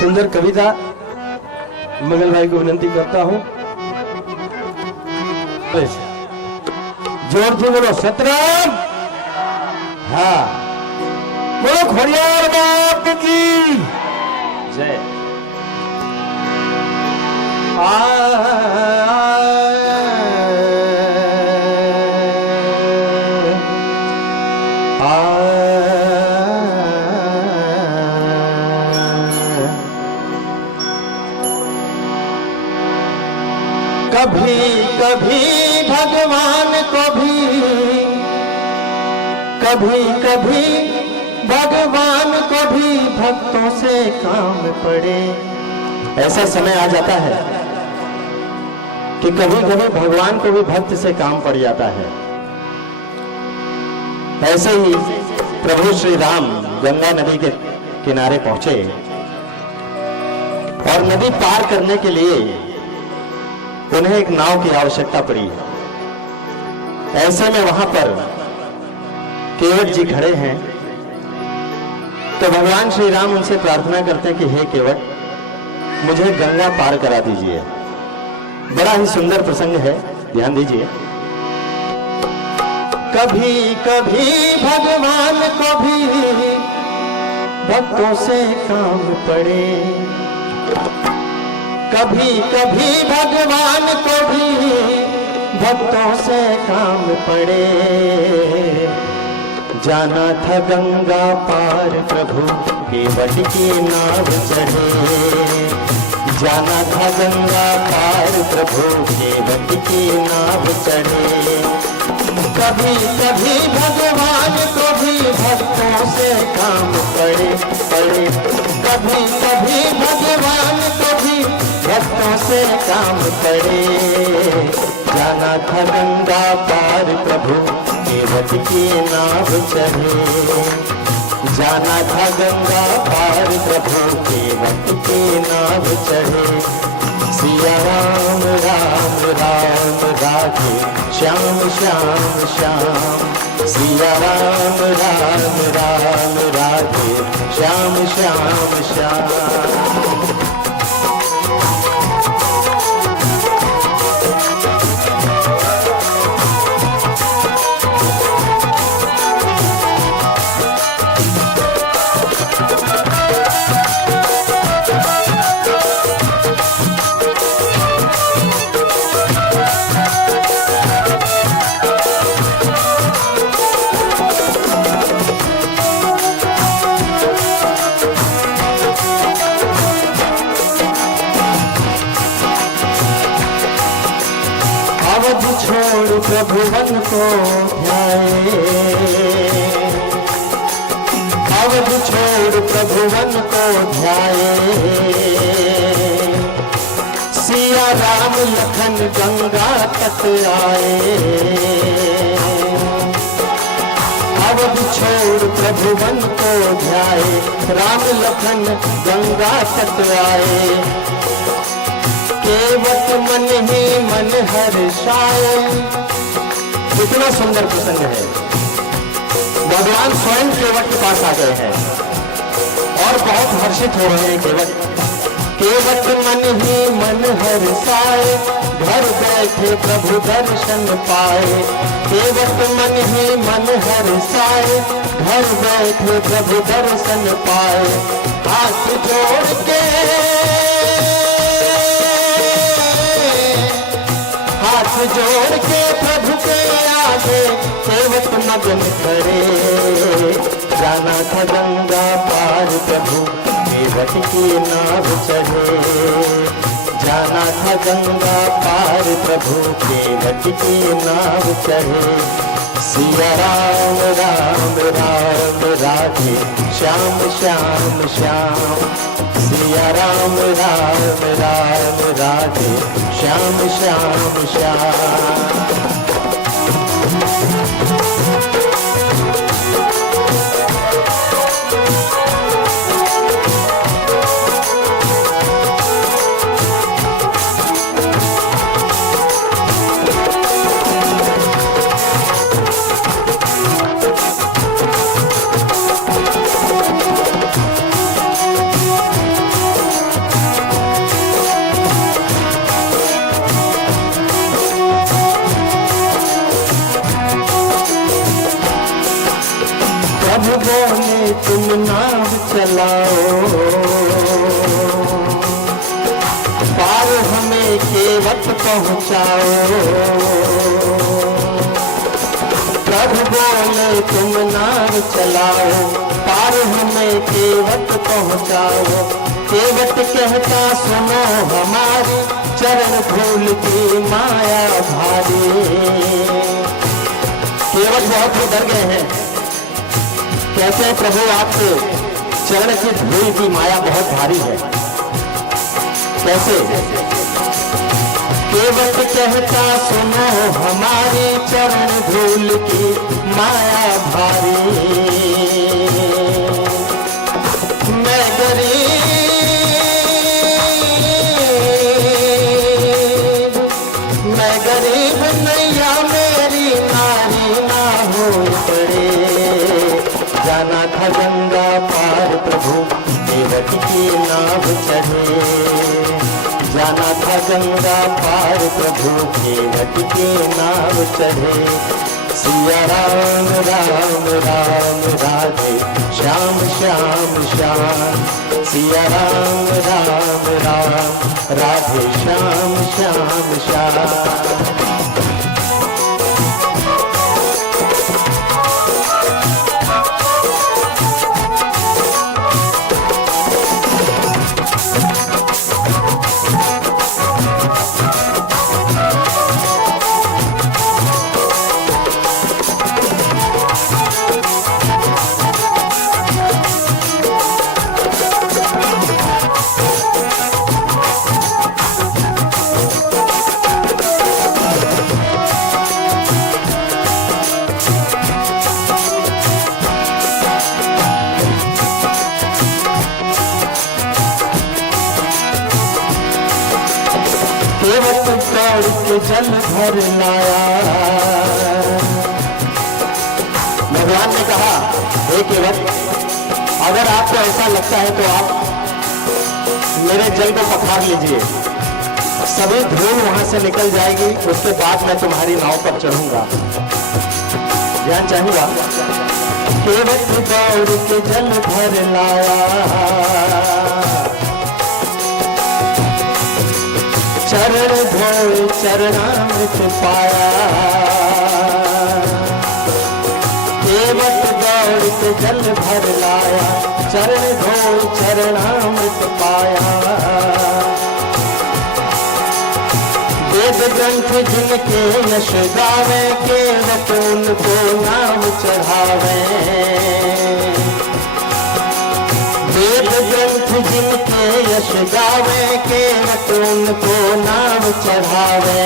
सुंदर कविता मंगल भाई को विनंती करता हूं। जोर से बोलो सतराम। हाँ, बोलो खोड़ियार बाप की जय। कभी कभी भगवान को भी, कभी कभी भगवान को भी भक्तों से काम पड़े। ऐसा समय आ जाता है कि कभी कभी भगवान को भी भक्त से काम पड़ जाता है। ऐसे ही प्रभु श्री राम गंगा नदी के किनारे पहुंचे और नदी पार करने के लिए उन्हें एक नाव की आवश्यकता पड़ी। ऐसे में वहां पर केवट जी खड़े हैं, तो भगवान श्री राम उनसे प्रार्थना करते हैं कि हे केवट, मुझे गंगा पार करा दीजिए। बड़ा ही सुंदर प्रसंग है, ध्यान दीजिए। कभी कभी भगवान को भी भक्तों से काम पड़े, कभी कभी भगवान को भी भक्तों से काम पड़े। जाना था गंगा पार प्रभु केवट की नाव चढ़े, जाना था गंगा पार प्रभु केवट की नाव चढ़े। कभी कभी भगवान को भी भक्तों से काम पड़े, कभी कभी भगवान को भी भक्तों से काम पड़े। जाना था गंगा पार प्रभु केवट की नाव चढ़े, जाना था गंगा पार प्रभु केवट की नाव चढ़े। सिया राम राम राम राधे श्याम श्याम श्याम, सिया राम राम राम राधे श्याम श्याम श्याम। छोड़ प्रभुवन को ध्याए, अवध छोड़ प्रभुवन को ध्याए। सिया राम लखन गंगा तट आए, अवध छोड़ प्रभुवन को ध्याए। राम लखन गंगा तट आए, केवट मन ही मन हर्षाए। कितना सुंदर प्रसंग है। भगवान स्वयं केवट के पास आ गए हैं और बहुत हर्षित हो रहे हैं। केवट मन ही मन हर्षाए, घर बैठे प्रभु दर्शन पाए। केवट मन ही मन हर्षाए, घर बैठे प्रभु दर्शन पाए। हाथ जोड़ के, हाथ जोड़ के प्रभु के आगे केवट मगन करे। जाना था गंगा पार प्रभु केवट की नाव चढ़े, जाना था गंगा पार प्रभु केवट की नाव चढ़े। सिया राम राम राम राधे श्याम श्याम श्याम, सिया राम राम राम राधे श्याम श्याम श्याम। चलाओ, पार हमें केवट पहुँचाओ। प्रभु बोले तुम नाव चलाओ, पार हमें केवट पहुँचाओ। केवट कहता सुनो हमारी, चरण धूल की माया भारी। केवट बहुत ही डर गए हैं, कहते हैं प्रभु आपके चरण की धूल की माया बहुत भारी है। कैसे? केवट कहता सुनो हमारी, चरण धूल की माया भारी। मैं गरीब नैया मेरी नारी ना हो पड़े। जाना था गंगा पार प्रभु केवट की नाव चढ़े। जाना था गंगा पार प्रभु केवट की नाव चढ़े। सिया राम राम राम राधे श्याम श्याम श्याम। सिया राम राम राम राधे श्याम श्याम श्याम। केवट दौड़ के जल भर लाया। भगवान ने कहा हे केवट, अगर आपको ऐसा लगता है तो आप मेरे जल को पखार लीजिए, सभी धूल वहां से निकल जाएगी, उसके बाद मैं तुम्हारी नाव पर चढ़ूंगा। ध्यान चाहिएगा। केवट दौड़ के जल भर लाया, चरण धोए चरणामृत पाया। केवट दौड़ के जल भर लाया, चरण धोए चरणामृत पाया। वेद ग्रंथ जिनके यश गावे, केवट उनको नाम चढ़ावे। वेद ग्रंथ जिनके यश गावे, केवट उनको नाम चढ़ावे।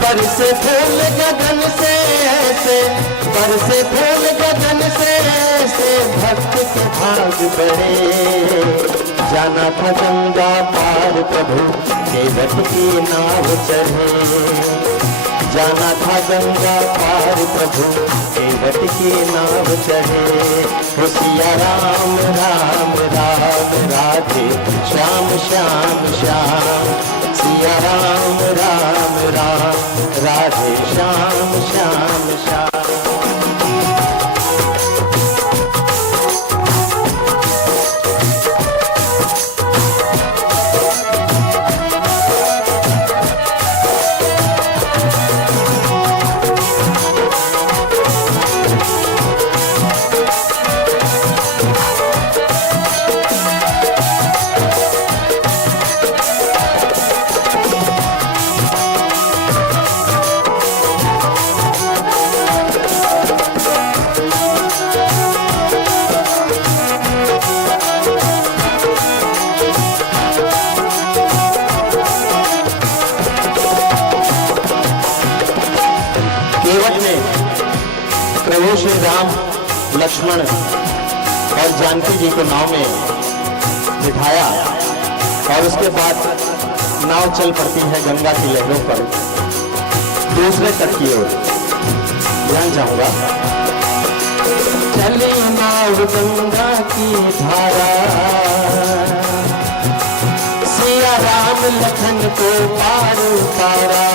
बरसे फूल गगन से ऐसे, बरसे फूल गगन से ऐसे, भक्त के भाग बढ़े। जाना था गंगा पार प्रभु केवट की नाव चढ़े। जाना था गंगा पार प्रभु केवट की नाव चढ़े। सिया राम राम राम राधे श्याम श्याम श्याम। सिया राम राम राम राधे श्याम श्याम श्याम। प्रभु श्री राम लक्ष्मण और जानकी जी को नाव में बिठाया और उसके बाद नाव चल पड़ती है गंगा की लहरों पर दूसरे तट की ओर। ध्यान चाहूंगा। चली नाव गंगा की धारा, सिया राम लखन को पार उतारा।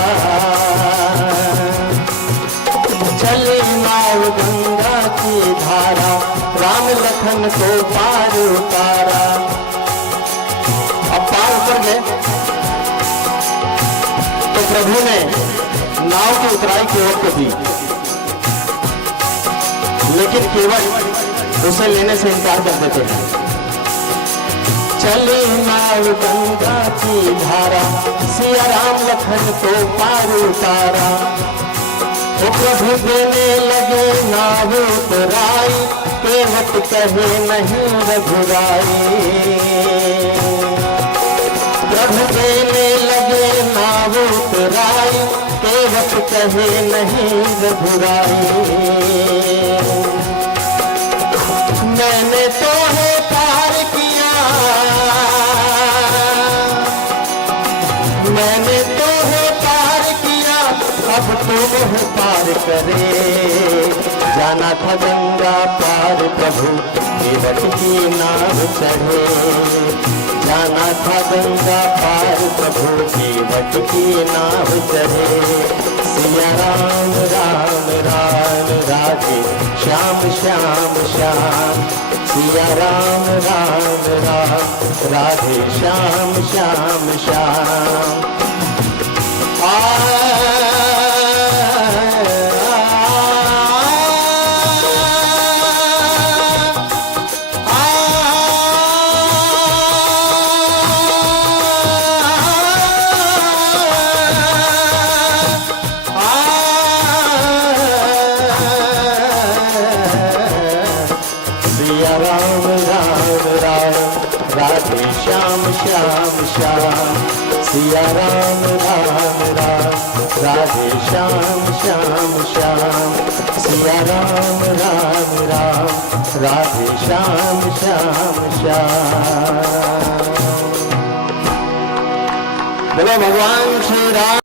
चले नाव गंगा की धारा, उतारा, राम लखन को पार उतारा। अब पार उतर गए तो प्रभु ने नाव की उतराई केवट को दी, लेकिन केवट उसे लेने से इनकार कर देते हैं। चली नाव गंगा की धारा, सिया राम लखन को पार उतारा। तो प्रभु देने लगे नाव उतराई, केवट कहे नहीं रघुराई। प्रभु देने लगे नाव उतराई, केवट कहे नहीं रघुराई। मैंने तो है पार किया, मैंने तो है पार किया, अब तुम है पार करे। जाना था गंगा पार प्रभु, केवट की नाव चढ़े। जाना था गंगा पार प्रभु, केवट की नाव चढ़े। सिया राम राम राम राधे श्याम श्याम श्याम। सिया राम राम राम राधे श्याम श्याम श्याम। सिया राम राम राम राधे श्याम श्याम श्याम। सिया राम राम राम राधे श्याम श्याम श्याम। सिया राम राम राम राधे श्याम श्याम श्याम। बोलो भगवान श्री राम।